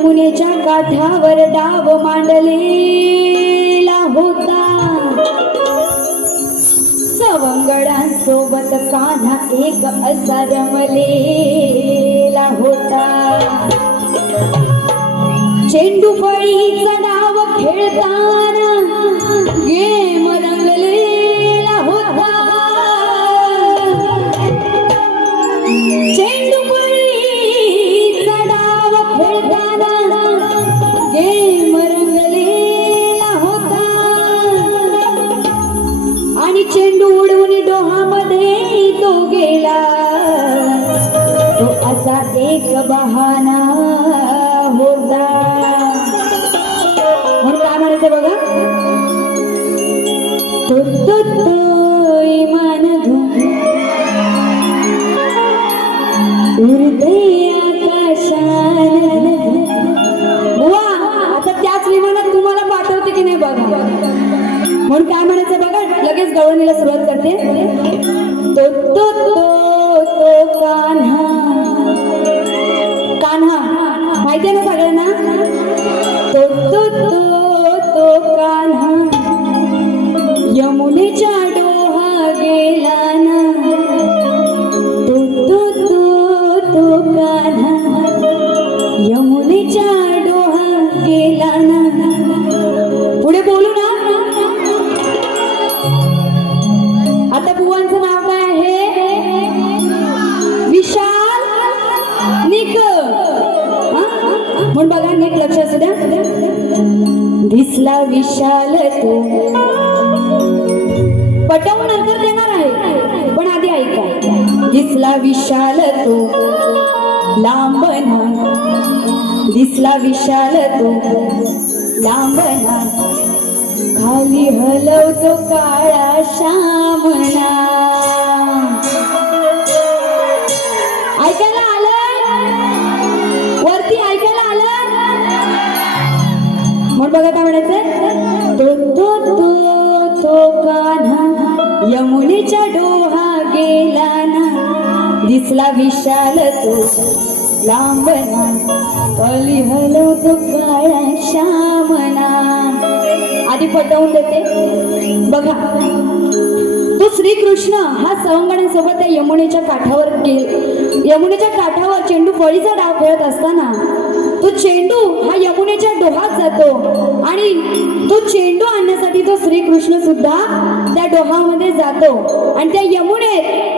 यमुनेच्या काठावर डाव मांडलेला होता. सवंगडांसोबत कान्हा एक असा रमलेला होता. चेंडू फळीचा डाव खेळताना गेम रंगलेला होता. चेंडू फळीचा डाव खेळताना एक बहाना होता. म्हणून काय म्हणायचं बघा. तो तो तो इमान घेऊन उडते आकाशात आता त्याच विमानात तुम्हाला पाठवते की नाही बघा? म्हणून काय म्हणायचं बघा लगेच गवळणीला सुरुवात करते. तो तो तो तो मुलांचं नाव काय आहे. विशाल निक म्हणून बघा नीट लक्ष असू द्या. दिसला विशाल तो. पटवून नंतर देणार आहे. पण आधी ऐका. दिसला विशाल तो. लांबना दिसला विशाल तो. लांबना खाली हलवतो काळा शाम. दिसला विशाल तो लांबना हलो तो काळा श्यामना आधी पटवून देते. बघा. तो श्रीकृष्ण हा सवंगण्यासोबत त्या यमुनेच्या काठावर गेल यमुनेच्या काठावर चेंडू फळीचा डाव खेळत असताना तो चेंडू हा यमुनेच्या डोहात जातो आणि तो चेंडू आणण्यासाठी तो श्रीकृष्ण सुद्धा त्या डोहामध्ये जातो. आणि त्या यमुनेत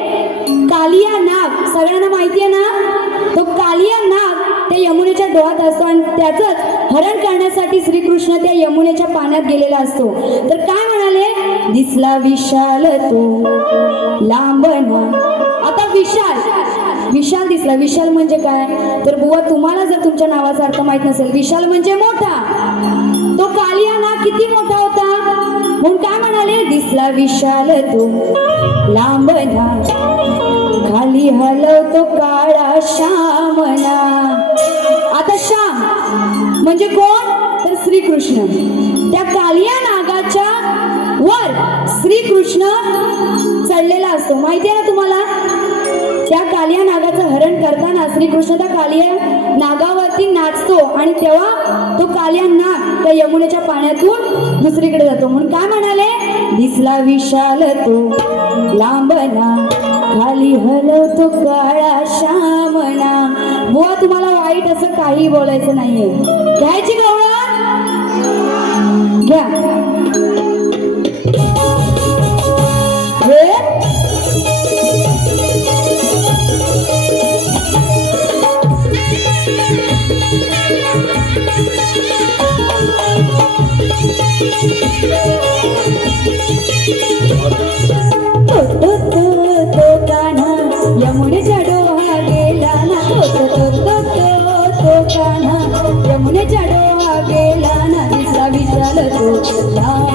कालिया नाग सगळ्यांना माहिती आहे ना? तो कालिया नाग त्या यमुनेच्या डोहात असतो आणि त्याचंच हरण करण्यासाठी श्रीकृष्ण त्या यमुनेच्या पाण्यात गेलेला असतो. तर काय म्हणाले? दिसला विशाल तो लांबना आता विशाल विशाल दिसला. विशाल म्हणजे काय? तर बुवा तुम्हाला जर तुमच्या नावाचा अर्थ माहीत नसेल विशाल म्हणजे मोठा. तो कालिया नाग किती मोठा होता? म्हणून काय म्हणाले? दिसला विशाल तो लांबना खाली हलवतो काळा श्यामला. आता श्याम म्हणजे कोण? तर श्रीकृष्ण. त्या कालिया नागाच्या वर श्रीकृष्ण चढलेला असतो. माहिती आहे ना तुम्हाला? त्या कालिया नागाचं हरण करताना श्रीकृष्ण त्या कालिया नागावरती नाचतो आणि तेव्हा तो कालिया नाग त्या यमुनेच्या पाण्यातून दुसरीकडे जातो. म्हणून काय म्हणाले? दिसला विशाल तो लांबना. खाली हलवतो काळा श्यामना बुवा तुम्हाला वाईट असं काही बोलायचं नाहीये. घ्यायची गवळ घ्या. हे? कान्हा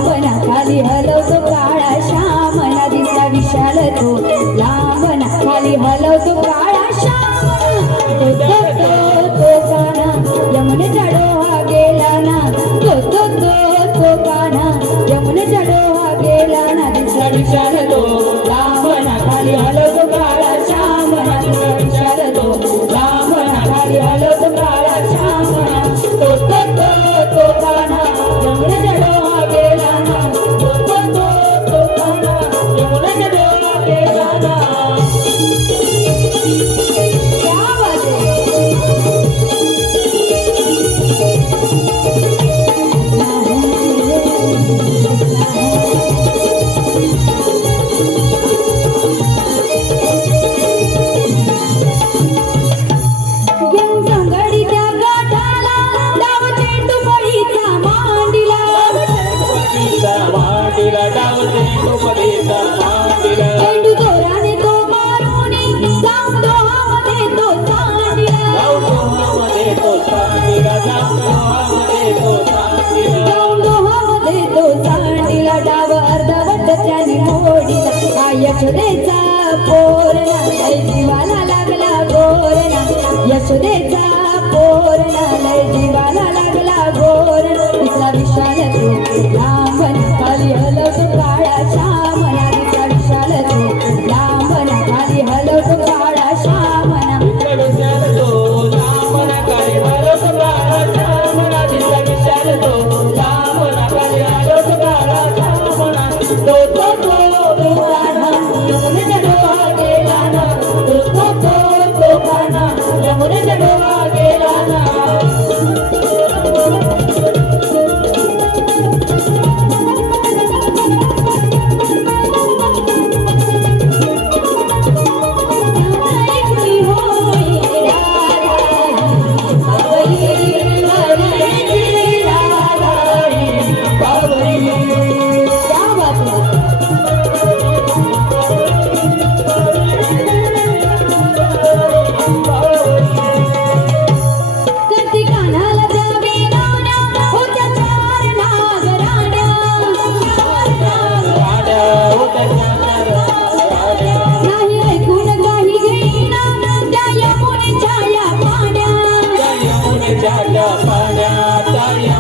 दिवाला लागला बोरला यशोदेचा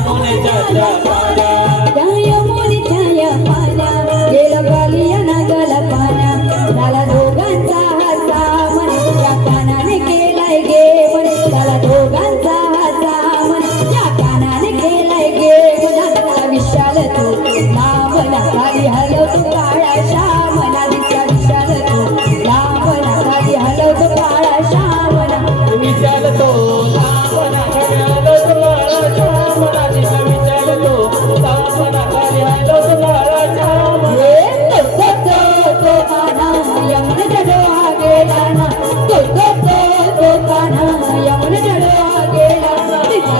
Yeah, yeah, yeah.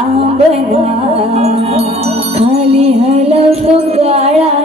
लांबना खाली हलवतो काळा